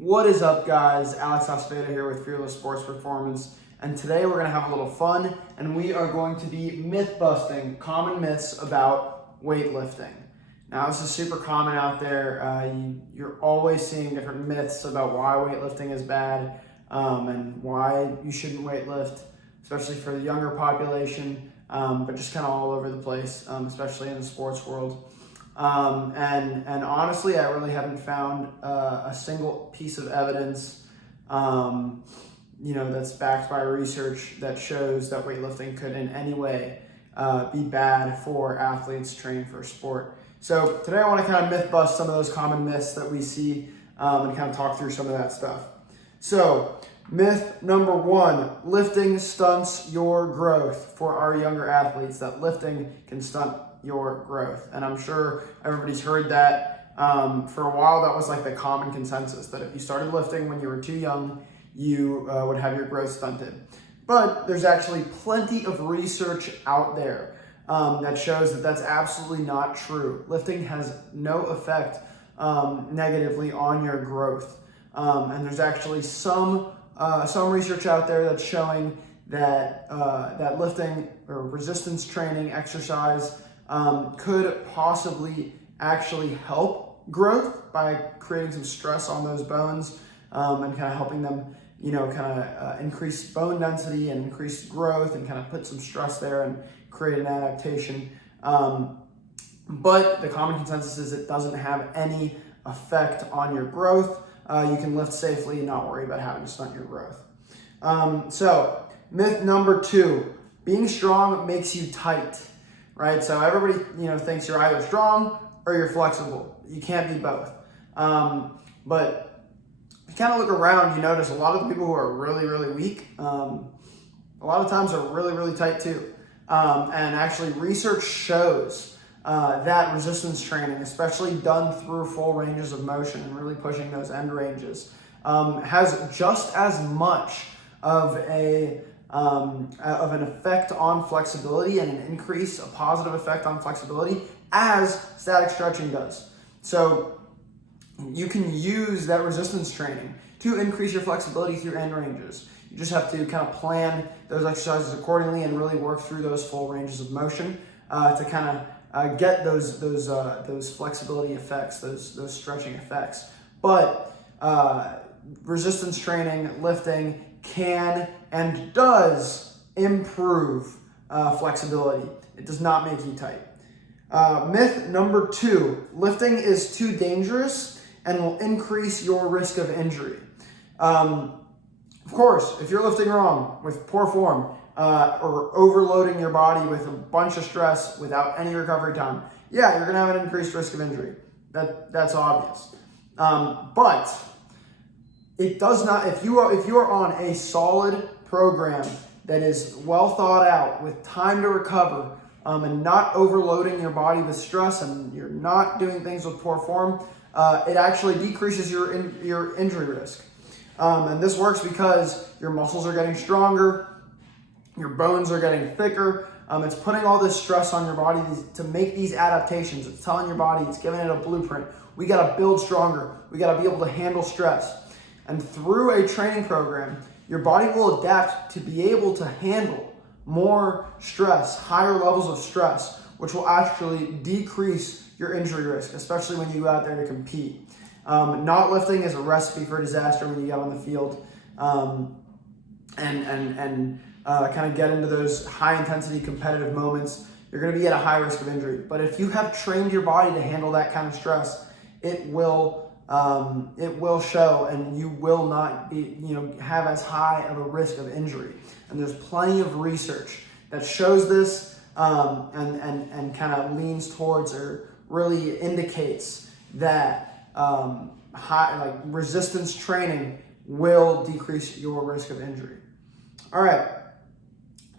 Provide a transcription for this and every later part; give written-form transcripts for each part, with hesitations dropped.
What is up, guys? Alex Acevedo here with Fearless Sports Performance, and today we're going to have a little fun, and we are going to be myth busting common myths about weightlifting. Now, this is super common out there. You're always seeing different myths about why weightlifting is bad and why you shouldn't weightlift, especially for the younger population, but just kind of all over the place, especially in the sports world. And honestly, I really haven't found a single piece of evidence, that's backed by research that shows that weightlifting could in any way be bad for athletes training for a sport. So today I want to kind of myth bust some of those common myths that we see and kind of talk through some of that stuff. So myth number one, lifting stunts your growth. For our younger athletes, that lifting can stunt your growth. And I'm sure everybody's heard that. For a while, that was like the common consensus, that if you started lifting when you were too young, you would have your growth stunted. But there's actually plenty of research out there that shows that that's absolutely not true. Lifting has no effect negatively on your growth. And there's actually some research out there that's showing that that lifting or resistance training exercise could possibly actually help growth by creating some stress on those bones and kind of helping them, increase bone density and increase growth and kind of put some stress there and create an adaptation. But the common consensus is it doesn't have any effect on your growth. You can lift safely and not worry about having to stunt your growth. So myth number two, being strong makes you tight. Right, so everybody thinks you're either strong or you're flexible. You can't be both. But if you kind of look around, you notice a lot of the people who are really, really weak, a lot of times are really, really tight too. And actually, research shows that resistance training, especially done through full ranges of motion and really pushing those end ranges, has just as much of an effect on flexibility and a positive effect on flexibility as static stretching does. So you can use that resistance training to increase your flexibility through end ranges. You just have to kind of plan those exercises accordingly and really work through those full ranges of motion to kind of get those flexibility effects, those stretching effects. But resistance training, lifting, can and does improve flexibility. It does not make you tight. Myth number two, lifting is too dangerous and will increase your risk of injury. Of course, if you're lifting wrong with poor form or overloading your body with a bunch of stress without any recovery time, yeah, you're gonna have an increased risk of injury. That's obvious. But it does not, if you are on a solid program that is well thought out with time to recover and not overloading your body with stress and you're not doing things with poor form, it actually decreases your injury risk. And this works because your muscles are getting stronger, your bones are getting thicker. It's putting all this stress on your body to make these adaptations. It's telling your body, it's giving it a blueprint. We gotta build stronger. We gotta be able to handle stress. And through a training program, your body will adapt to be able to handle more stress, higher levels of stress, which will actually decrease your injury risk, especially when you go out there to compete. Not lifting is a recipe for disaster when you get on the field and kind of get into those high intensity competitive moments. You're going to be at a high risk of injury. But if you have trained your body to handle that kind of stress, it will show, and you will not be, have as high of a risk of injury. And there's plenty of research that shows this and kind of leans towards or really indicates that resistance training will decrease your risk of injury. All right.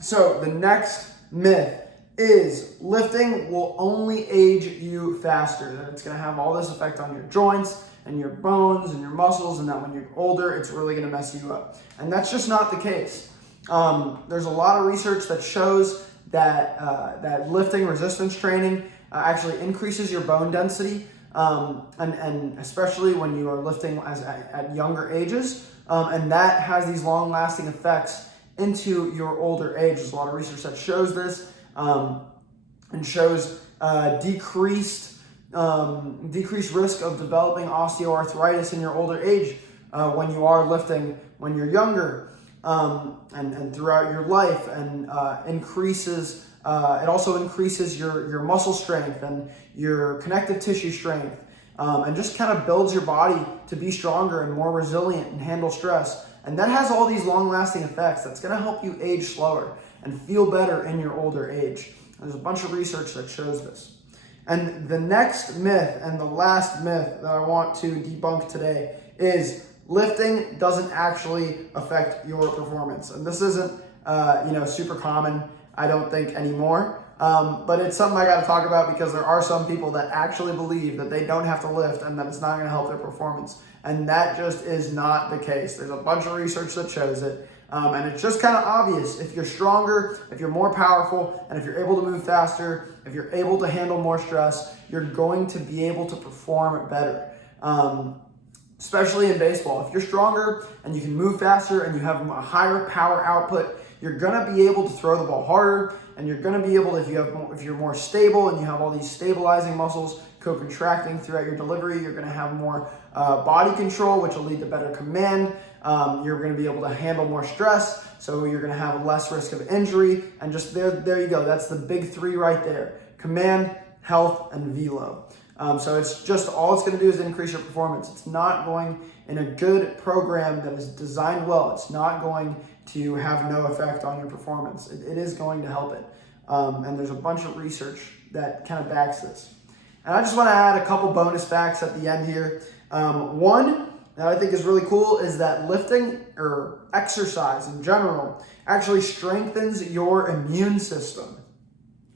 So the next myth is lifting will only age you faster, that it's going to have all this effect on your joints and your bones and your muscles, and that when you're older, it's really going to mess you up. And that's just not the case. There's a lot of research that shows that lifting resistance training actually increases your bone density and especially when you are lifting at younger ages. And that has these long-lasting effects into your older age. There's a lot of research that shows this, and shows decreased risk of developing osteoarthritis in your older age when you are lifting when you're younger, and throughout your life, and increases. It also increases your muscle strength and your connective tissue strength, and just kind of builds your body to be stronger and more resilient and handle stress. And that has all these long-lasting effects that's going to help you age slower and feel better in your older age. There's a bunch of research that shows this. And the next myth, and the last myth that I want to debunk today, is lifting doesn't actually affect your performance. And this isn't super common, I don't think, anymore. But it's something I got to talk about, because there are some people that actually believe that they don't have to lift and that it's not going to help their performance. And that just is not the case. There's a bunch of research that shows it. And it's just kind of obvious. If you're stronger, if you're more powerful, and if you're able to move faster, if you're able to handle more stress, you're going to be able to perform better. Especially in baseball. If you're stronger and you can move faster and you have a higher power output, you're going to be able to throw the ball harder, and you're going to be able to, if you're more stable and you have all these stabilizing muscles co-contracting throughout your delivery, you're going to have more body control, which will lead to better command. You're going to be able to handle more stress, so you're going to have less risk of injury. And just there you go. That's the big three right there: command, health, and velo. So it's just, all it's going to do is increase your performance. It's not going, in a good program that is designed well, it's not going to have no effect on your performance. It is going to help it. And there's a bunch of research that kind of backs this. And I just want to add a couple bonus facts at the end here. One that I think is really cool is that lifting, or exercise in general, actually strengthens your immune system.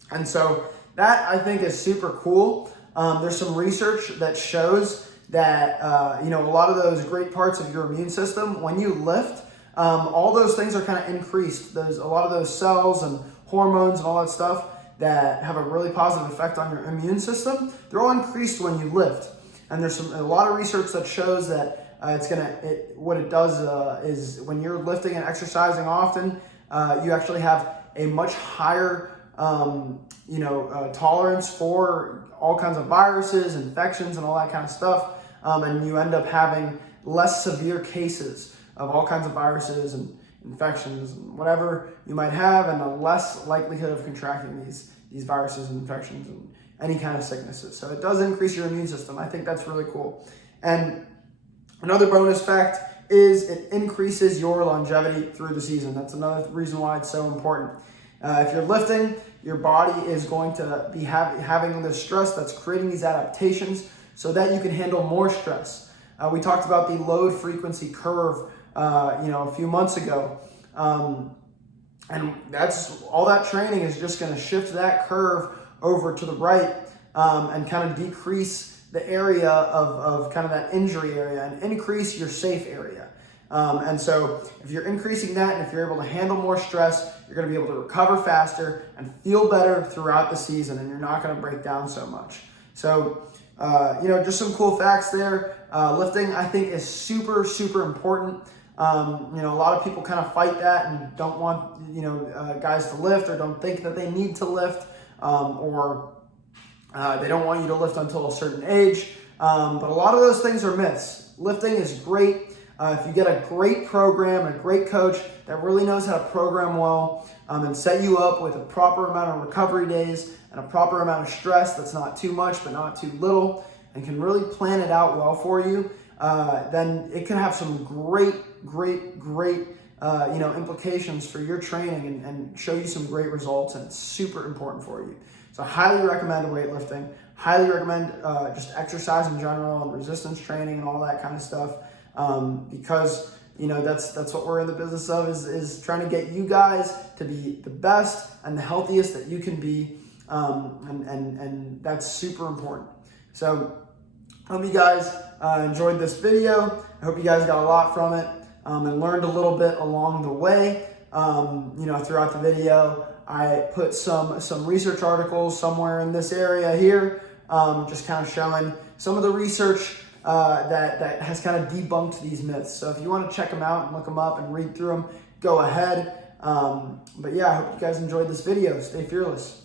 And so that, I think, is super cool. There's some research that shows that a lot of those great parts of your immune system, when you lift, all those things are kind of increased. There's a lot of those cells and hormones and all that stuff that have a really positive effect on your immune system. They're all increased when you lift. And there's a lot of research that shows that what it does is, when you're lifting and exercising often, you actually have a much higher tolerance for all kinds of viruses, infections, and all that kind of stuff. And you end up having less severe cases of all kinds of viruses and infections and whatever you might have, and a less likelihood of contracting these viruses and infections and any kind of sicknesses. So it does increase your immune system. I think that's really cool. And another bonus fact is it increases your longevity through the season. That's another reason why it's so important. If you're lifting, your body is going to be having this stress that's creating these adaptations so that you can handle more stress. We talked about the load frequency curve a few months ago. And that's all. That training is just going to shift that curve over to the right, and kind of decrease the area of kind of that injury area and increase your safe area. And so if you're increasing that, and if you're able to handle more stress, you're going to be able to recover faster and feel better throughout the season, and you're not going to break down so much. So, just some cool facts there. Lifting, I think, is super, super important. A lot of people kind of fight that and don't want, guys to lift, or don't think that they need to lift, or they don't want you to lift until a certain age. But a lot of those things are myths. Lifting is great. If you get a great program, a great coach that really knows how to program well, and set you up with a proper amount of recovery days and a proper amount of stress that's not too much but not too little, and can really plan it out well for you, then it can have some great implications for your training, and show you some great results, and it's super important for you. So I highly recommend weightlifting, highly recommend just exercise in general, and resistance training and all that kind of stuff, because that's what we're in the business of, is trying to get you guys to be the best and the healthiest that you can be, and that's super important. So I hope you guys enjoyed this video. I hope you guys got a lot from it, and learned a little bit along the way. Throughout the video, I put some research articles somewhere in this area here, just kind of showing some of the research that has kind of debunked these myths. So if you want to check them out and look them up and read through them, go ahead. But yeah, I hope you guys enjoyed this video. Stay fearless.